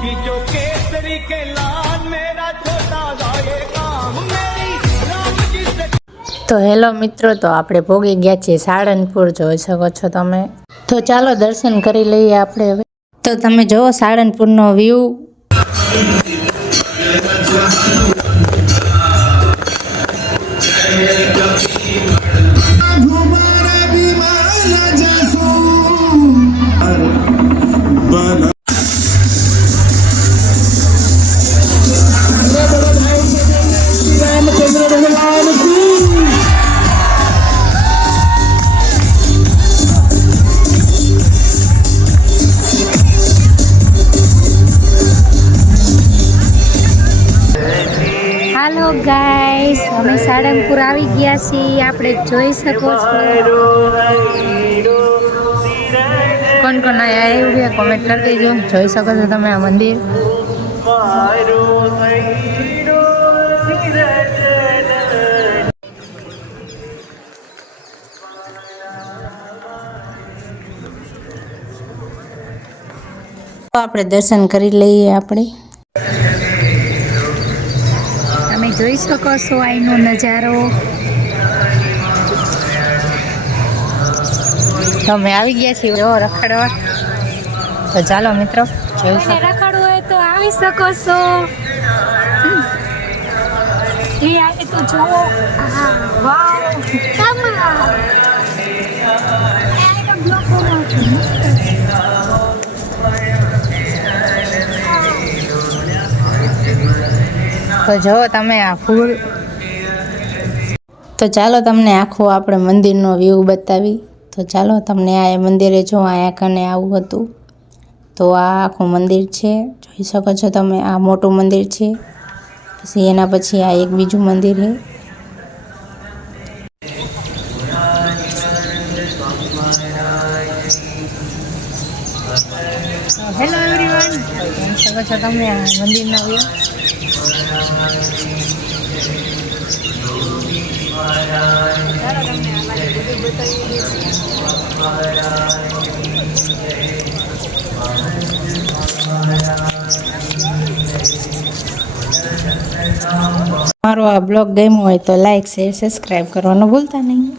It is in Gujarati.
कि जो केसरी के लाल मेरा छोटा सा ये काम मेरी राम जी से। તો હેલો મિત્રો, તો આપણે ભોગી ગયા છીએ સાળંગપુર, જોઈ શકો છો તમે। તો ચાલો દર્શન કરી લઈએ આપણે હવે। તો તમે જુઓ સાળંગપુરનો વ્યૂ। હાલો ગાઈસ, અમે સાળંગપુર આવી ગયા છીએ। આપણે જોઈ શકો છો કોણ કોણ આવ્યું છે કોમેન્ટ કરી દેજો। જોઈ શકો છો તમે આ મંદિર। આપણે દર્શન કરી લઈએ આપણે। તમે જોઈ શકો છો અહીંનો નજારો। તમે આવી ગયા છીએ રખડવા, તો ચાલો મિત્રો રખડવું હોય તો આવી શકો છો। એ આવે તો જુઓ, વાવ તો જો તમે આ ફૂલ। તો ચાલો તમને આખો આપણે મંદિરનો વ્યૂ બતાવી। તો ચાલો તમને આ મંદિરે જો અહીંયા કને આવું હતું, તો આ આખું મંદિર છે, જોઈ શકો છો તમે। આ મોટું મંદિર છે, પછી એના પછી આ એક બીજું મંદિર છે। હેલો એવરીવન, જોઈ શકો છો તમે આ મંદિરનો વ્યૂ। મારો આ બ્લોગ ગમ્યો હોય તો લાઈક શેર સબસ્ક્રાઈબ કરવાનું ભૂલતા નહીં।